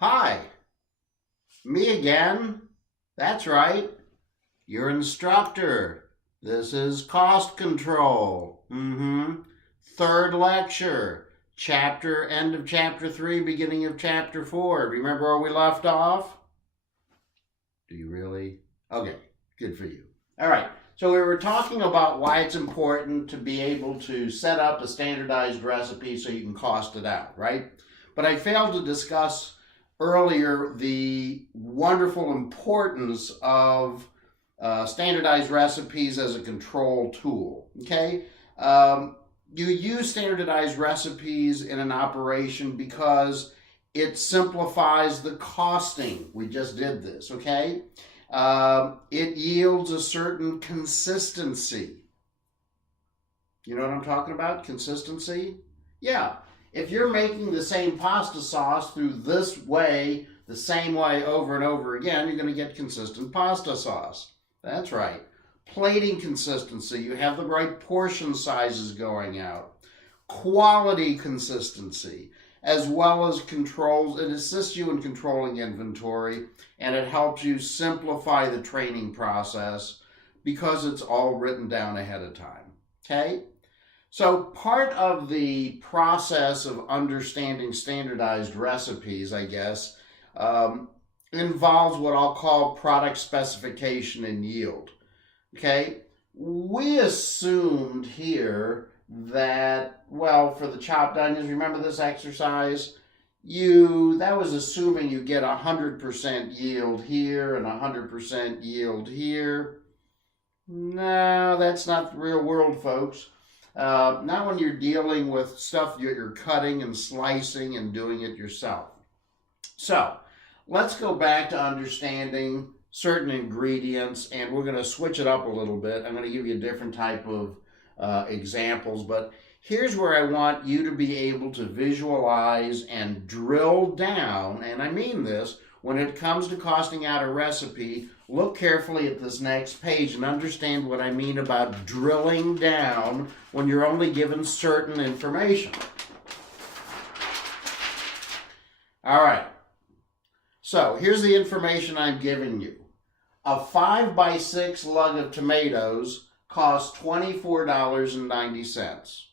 Hi, me again. That's right, your instructor. This is cost control. Third lecture, end of chapter 3, beginning of chapter 4. Remember where we left off? Do you really? Okay, good for you. All right, so we were talking about why it's important to be able to set up a standardized recipe so you can cost it out, right? But I failed to discuss earlier the wonderful importance of standardized recipes as a control tool. Okay, you use standardized recipes in an operation because it simplifies the costing. We just did this. Okay, it yields a certain consistency. You know what I'm talking about? Consistency? Yeah. If you're making the same pasta sauce through this way, the same way over and over again, you're going to get consistent pasta sauce. That's right. Plating consistency. You have the right portion sizes going out. Quality consistency, as well as controls. It assists you in controlling inventory, and it helps you simplify the training process because it's all written down ahead of time. Okay? So part of the process of understanding standardized recipes, I guess, involves what I'll call product specification and yield. Okay, we assumed here that, well, for the chopped onions, remember this exercise? That was assuming you get 100% yield here and 100% yield here. No, that's not the real world, folks. Not when you're dealing with stuff you're cutting and slicing and doing it yourself. So let's go back to understanding certain ingredients, and we're going to switch it up a little bit. I'm going to give you a different type of examples, but here's where I want you to be able to visualize and drill down, and I mean this, when it comes to costing out a recipe. Look carefully at this next page and understand what I mean about drilling down when you're only given certain information. All right. So here's the information I'm giving you. A 5x6 lug of tomatoes costs $24.90.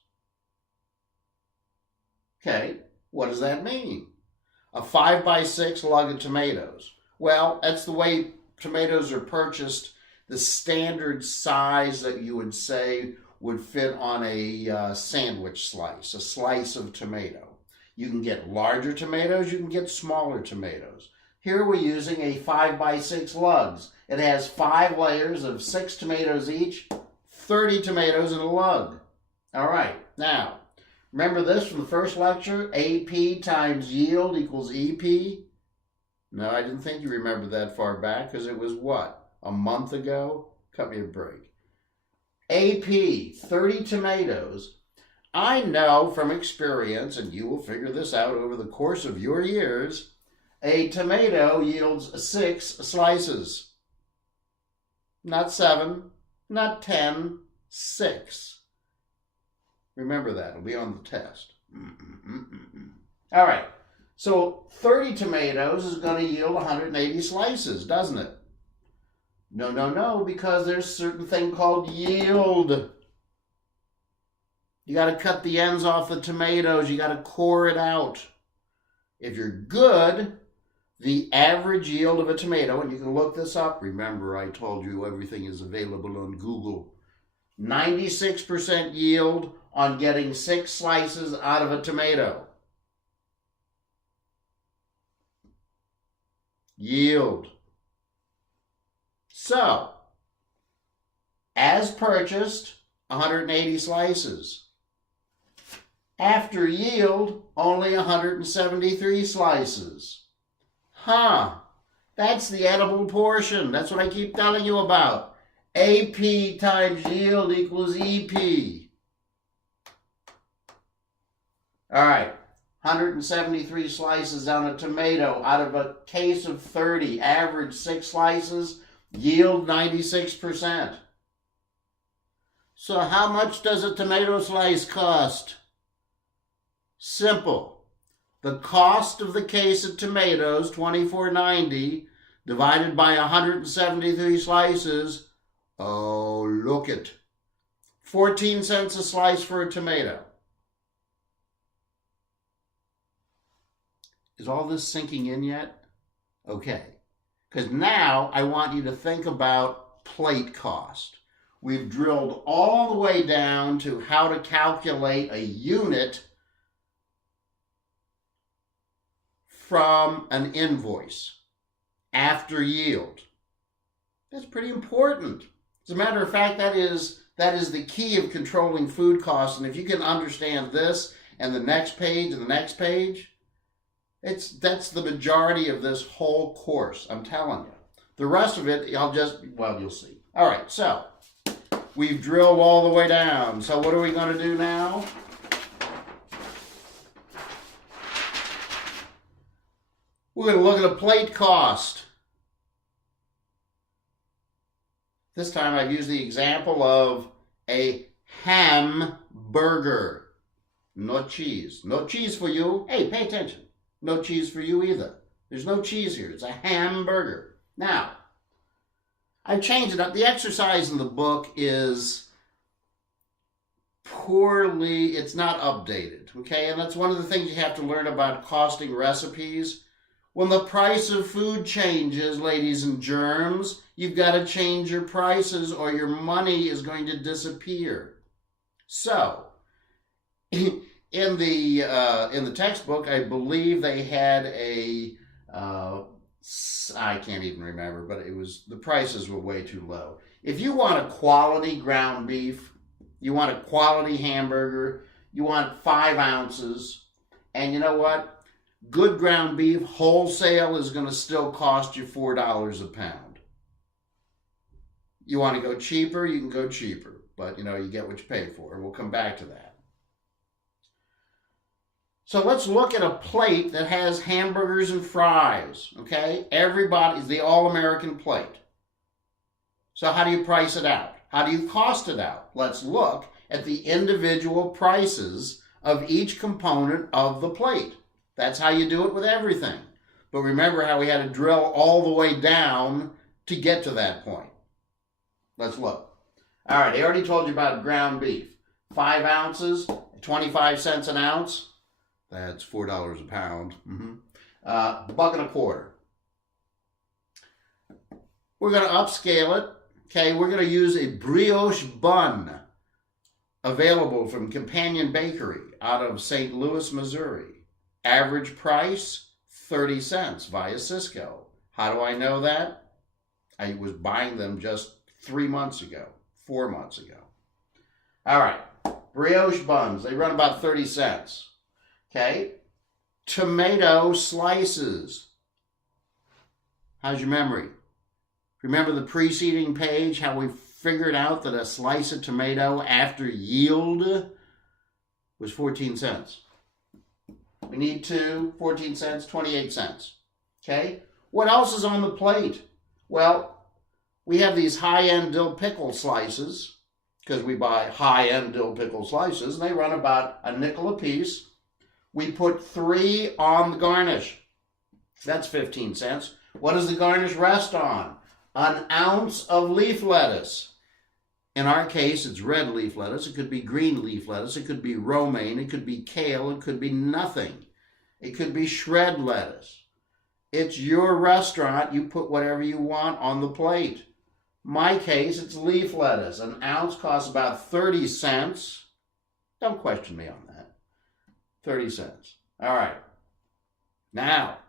Okay, what does that mean? A 5x6 lug of tomatoes. Well, that's the way tomatoes are purchased, the standard size that you would say would fit on a sandwich slice, a slice of tomato. You can get larger tomatoes, you can get smaller tomatoes. Here we're using a 5x6 lugs. It has 5 layers of 6 tomatoes each, 30 tomatoes in a lug. All right, now, remember this from the first lecture? AP times yield equals EP. No, I didn't think you remembered that far back because it was what? A month ago? Cut me a break. AP, 30 tomatoes. I know from experience, and you will figure this out over the course of your years, a tomato yields 6 slices. Not 7, not 10, 6. Remember that. It'll be on the test. All right. So 30 tomatoes is going to yield 180 slices, doesn't it? No, because there's a certain thing called yield. You got to cut the ends off the tomatoes. You got to core it out. If you're good, the average yield of a tomato, and you can look this up. Remember, I told you everything is available on Google. 96% yield on getting 6 slices out of a tomato. Yield. So, as purchased, 180 slices. After yield, only 173 slices. That's the edible portion. That's what I keep telling you about. AP times yield equals EP. All right. 173 slices on a tomato out of a case of 30. Average 6 slices, yield 96%. So how much does a tomato slice cost? Simple. The cost of the case of tomatoes, $24.90, divided by 173 slices. Oh, look it. 14 cents a slice for a tomato. Is all this sinking in yet? Okay. Because now I want you to think about plate cost. We've drilled all the way down to how to calculate a unit from an invoice after yield. That's pretty important. As a matter of fact, that is the key of controlling food costs. And if you can understand this and the next page and the next page, that's the majority of this whole course, I'm telling you. The rest of it, you'll see. All right, so we've drilled all the way down. So what are we going to do now? We're going to look at a plate cost. This time I've used the example of a hamburger. No cheese. No cheese for you. Hey, pay attention. No cheese for you either. There's no cheese here. It's a hamburger. Now, I've changed it up. The exercise in the book is it's not updated, okay? And that's one of the things you have to learn about costing recipes. When the price of food changes, ladies and germs, you've got to change your prices or your money is going to disappear. So, in the textbook, I believe they had I can't even remember, but the prices were way too low. If you want a quality ground beef, you want a quality hamburger, you want 5 ounces, and you know what? Good ground beef, wholesale, is going to still cost you $4 a pound. You want to go cheaper, you can go cheaper, but you get what you pay for. We'll come back to that. So let's look at a plate that has hamburgers and fries, okay? Everybody's the all-American plate. So how do you price it out? How do you cost it out? Let's look at the individual prices of each component of the plate. That's how you do it with everything. But remember how we had to drill all the way down to get to that point. Let's look. All right, I already told you about ground beef. 5 ounces, 25 cents an ounce. That's $4 a pound. $1.25. We're going to upscale it. Okay, we're going to use a brioche bun available from Companion Bakery out of St. Louis, Missouri. Average price, 30 cents via Sysco. How do I know that? I was buying them just 4 months ago. All right, brioche buns, they run about 30 cents. Okay, tomato slices. How's your memory? Remember the preceding page, how we figured out that a slice of tomato after yield was 14 cents. We need 2, 14 cents, 28 cents. Okay, what else is on the plate? Well, we have these high-end dill pickle slices, because we buy high-end dill pickle slices, and they run about a nickel a piece. We put 3 on the garnish. That's 15 cents. What does the garnish rest on? An ounce of leaf lettuce. In our case, it's red leaf lettuce. It could be green leaf lettuce. It could be romaine. It could be kale. It could be nothing. It could be shred lettuce. It's your restaurant. You put whatever you want on the plate. My case, it's leaf lettuce. An ounce costs about 30 cents. Don't question me on that. 30 cents. All right. Now,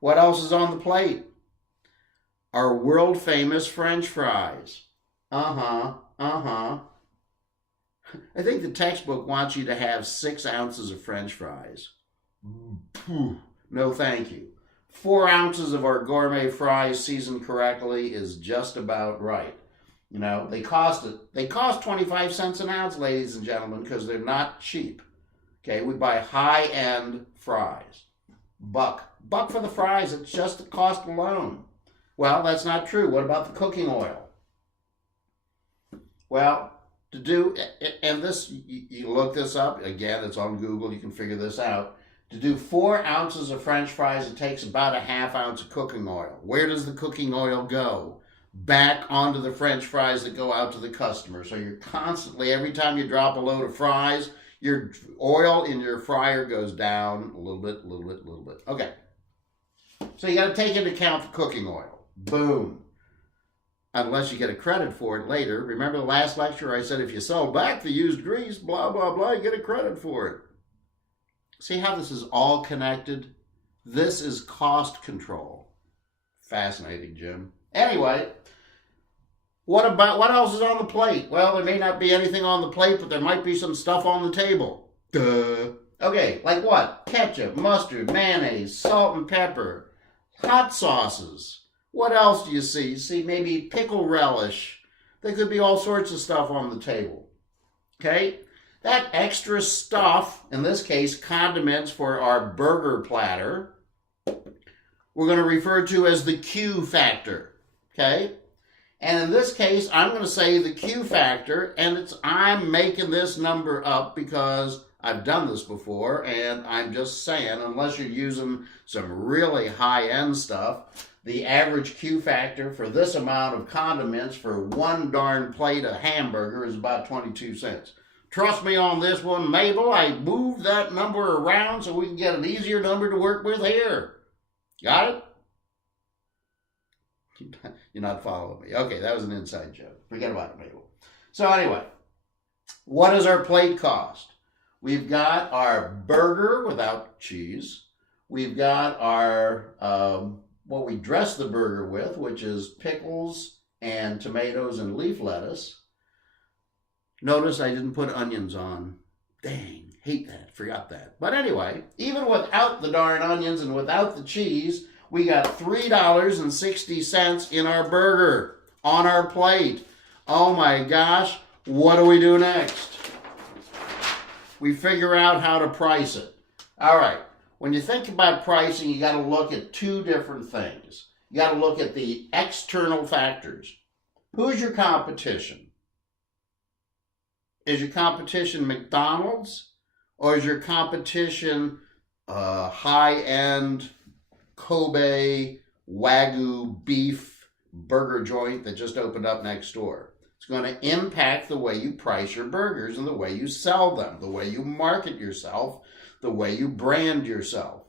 what else is on the plate? Our world famous French fries. I think the textbook wants you to have 6 ounces of French fries. No, thank you. 4 ounces of our gourmet fries seasoned correctly is just about right. They cost 25 cents an ounce, ladies and gentlemen, because they're not cheap. Okay, we buy high-end fries. Buck for the fries, it's just the cost alone. Well, that's not true. What about the cooking oil? Well, and this, you look this up, again, it's on Google, you can figure this out. To do 4 ounces of French fries, it takes about a ½ ounce of cooking oil. Where does the cooking oil go? Back onto the French fries that go out to the customer. So you're constantly, every time you drop a load of fries, your oil in your fryer goes down a little bit, a little bit, a little bit. Okay. So you got to take into account the cooking oil. Boom. Unless you get a credit for it later. Remember the last lecture I said if you sell back the used grease, blah, blah, blah, you get a credit for it. See how this is all connected? This is cost control. Fascinating, Jim. Anyway, what else is on the plate? Well, there may not be anything on the plate, but there might be some stuff on the table. Duh. Okay, like what? Ketchup, mustard, mayonnaise, salt and pepper, hot sauces. What else do you see? You see maybe pickle relish. There could be all sorts of stuff on the table. Okay? That extra stuff, in this case, condiments for our burger platter, we're going to refer to as the Q factor. Okay? And in this case, I'm going to say the Q factor, and I'm making this number up because I've done this before, and I'm just saying, unless you're using some really high-end stuff, the average Q factor for this amount of condiments for one darn plate of hamburger is about 22 cents. Trust me on this one, Mabel. I moved that number around so we can get an easier number to work with here. Got it? You're not following me. Okay, that was an inside joke. Forget about it, Mabel. So anyway, what does our plate cost? We've got our burger without cheese. We've got our, what we dress the burger with, which is pickles and tomatoes and leaf lettuce. Notice I didn't put onions on. Dang, hate that, forgot that. But anyway, even without the darn onions and without the cheese, we got $3.60 in our burger on our plate. Oh my gosh, what do we do next? We figure out how to price it. All right, when you think about pricing, you got to look at 2 different things. You got to look at the external factors. Who's your competition? Is your competition McDonald's, or is your competition high-end Kobe Wagyu beef burger joint that just opened up next door? It's going to impact the way you price your burgers and the way you sell them, the way you market yourself, the way you brand yourself.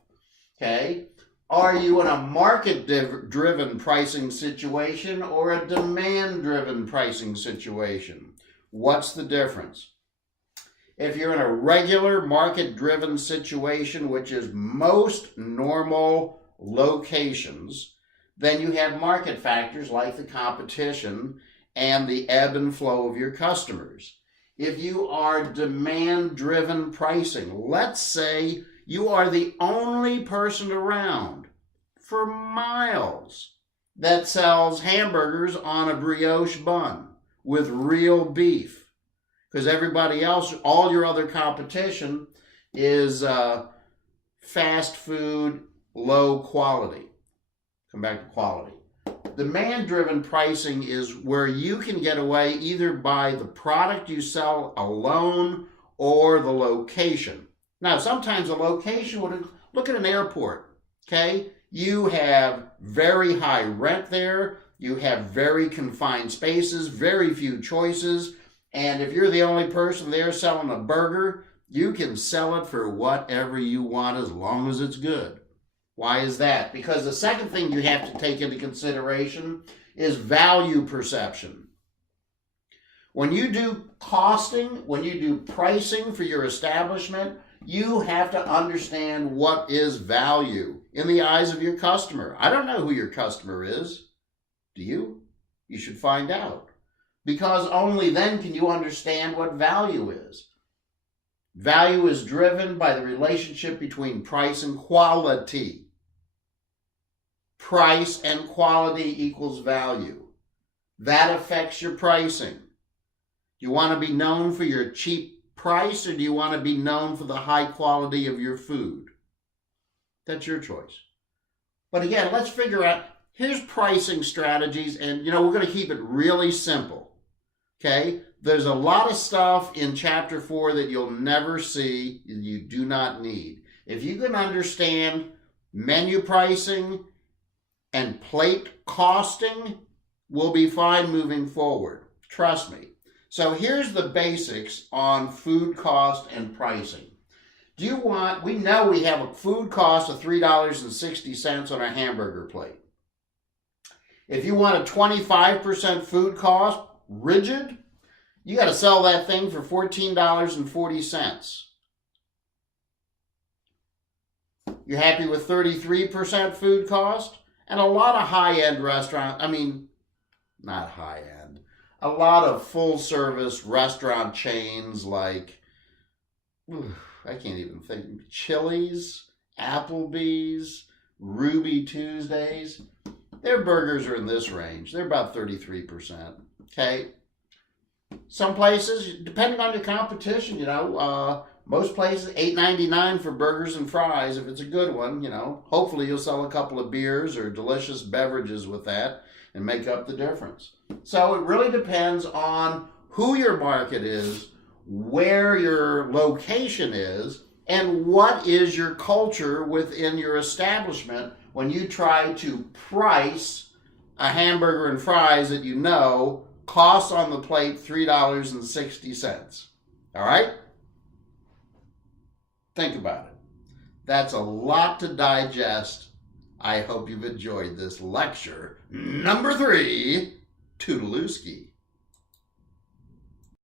Okay? Are you in a market-driven pricing situation or a demand-driven pricing situation? What's the difference? If you're in a regular market-driven situation, which is most normal locations, then you have market factors like the competition and the ebb and flow of your customers. If you are demand-driven pricing, let's say you are the only person around for miles that sells hamburgers on a brioche bun with real beef, because everybody else, all your other competition is fast food, low quality. Come back to quality. Demand-driven pricing is where you can get away either by the product you sell alone or the location. Now, sometimes a location would look at an airport, okay? You have very high rent there. You have very confined spaces, very few choices. And if you're the only person there selling a burger, you can sell it for whatever you want as long as it's good. Why is that? Because the second thing you have to take into consideration is value perception. When you do costing, when you do pricing for your establishment, you have to understand what is value in the eyes of your customer. I don't know who your customer is. Do you? You should find out. Because only then can you understand what value is. Value is driven by the relationship between price and quality. Price and quality equals value. That affects your pricing. Do you want to be known for your cheap price, or do you want to be known for the high quality of your food? That's your choice. But again, let's figure out, here's pricing strategies, and we're going to keep it really simple. Okay? There's a lot of stuff in chapter 4 that you'll never see and you do not need. If you can understand menu pricing and plate costing, we'll be fine moving forward. Trust me. So here's the basics on food cost and pricing. We know we have a food cost of $3.60 on a hamburger plate. If you want a 25% food cost, rigid, you got to sell that thing for $14.40. You happy with 33% food cost? And a lot of high-end restaurants, not high-end, a lot of full-service restaurant chains like, I can't even think, Chili's, Applebee's, Ruby Tuesdays, their burgers are in this range. They're about 33%, okay? Some places, depending on your competition, most places $8.99 for burgers and fries if it's a good one, Hopefully you'll sell a couple of beers or delicious beverages with that and make up the difference. So it really depends on who your market is, where your location is, and what is your culture within your establishment when you try to price a hamburger and fries that costs on the plate $3.60. All right? Think about it. That's a lot to digest. I hope you've enjoyed this lecture. Number 3, Toodalooski.